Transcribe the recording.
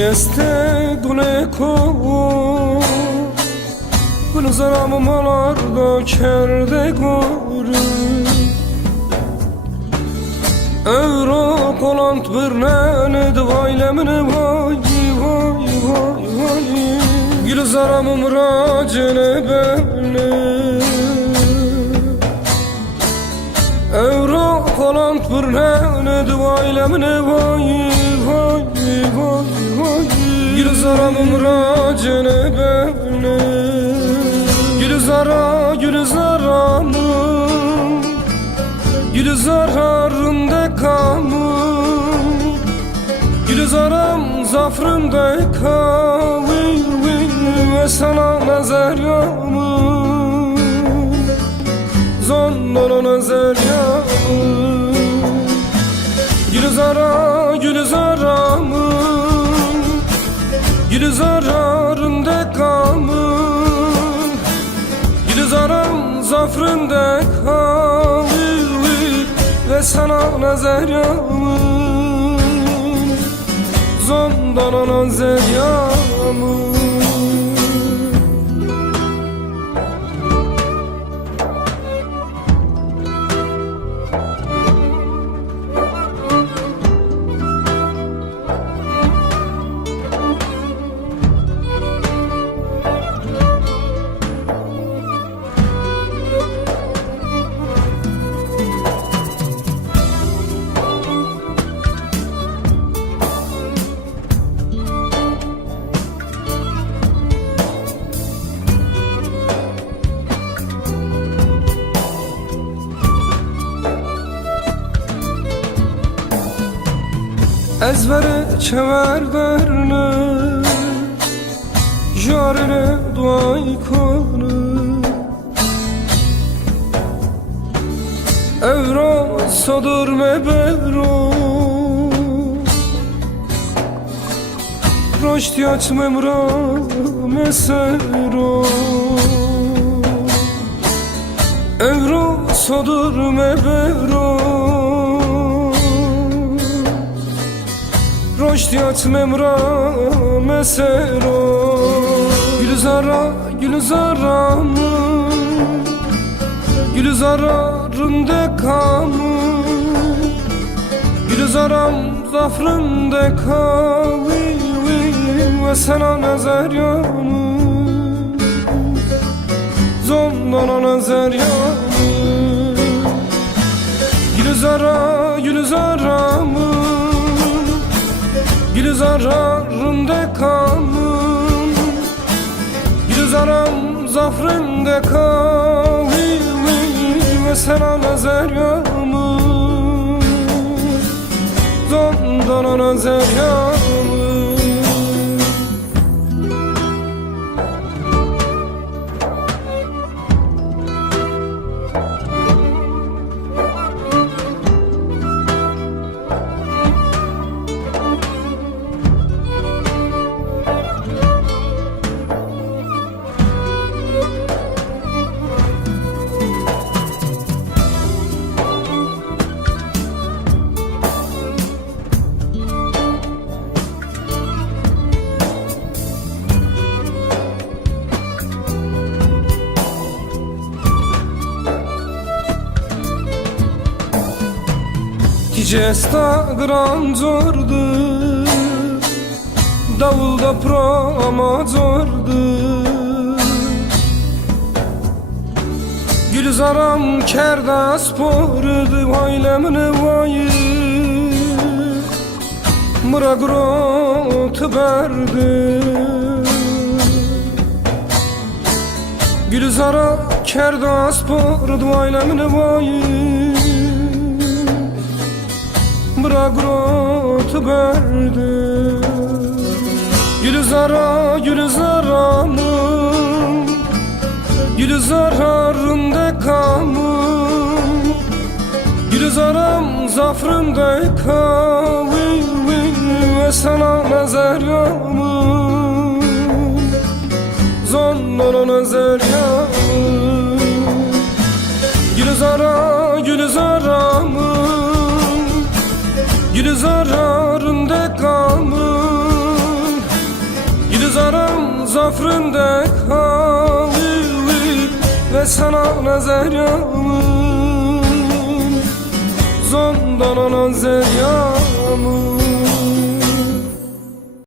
este duneko Gülzaram malarda kerde görü Euro kolant bir nene divaylemine vay vay vay vay Gülzaram mıracene beni Euro kolant bir nene divaylemine vay vay vay vay Gülzaram mıracene beni Gülzaramın Gülzararında kamın Gülzaram zafrında kavil ve sana nazar yağmın Zonnana nazar yağmın Gülzaramın Gülzararında kamın Gülzaram zafrında kavil ve sana nazar yağmur Zondana nazar yağmur Ezbere çeverderne Jarine duay konu Evro sadır mebero Roştiyat memra mesero Evro sadır mebero Roştiyat memra mesero Gülzaramın Gülzararında kamın Gülzaram zafrında kavil ve sana nazar yağmur Zondana nazar yağmur Gülzaramın Gülzararında kamın Gülzaram zafrında kavil ve sana nazar yağmur Zondana nazar yağmur Gesta granzordu Davulda pramazordu Gülzaram kerda spordu Vaylemine vayı Mıragrot berdi Gülzara kerda spordu Vaylemine vayı Mıragrot berdi Gülzaramın Gülzararında kamın Gülzaram zafrında kavil ve sana nazar yağmur Zonnana nazar yağmur Gülzaramın Gülzararında kamın Gülizarım zafrında kalır ve sana nazarımın zondan nazarımın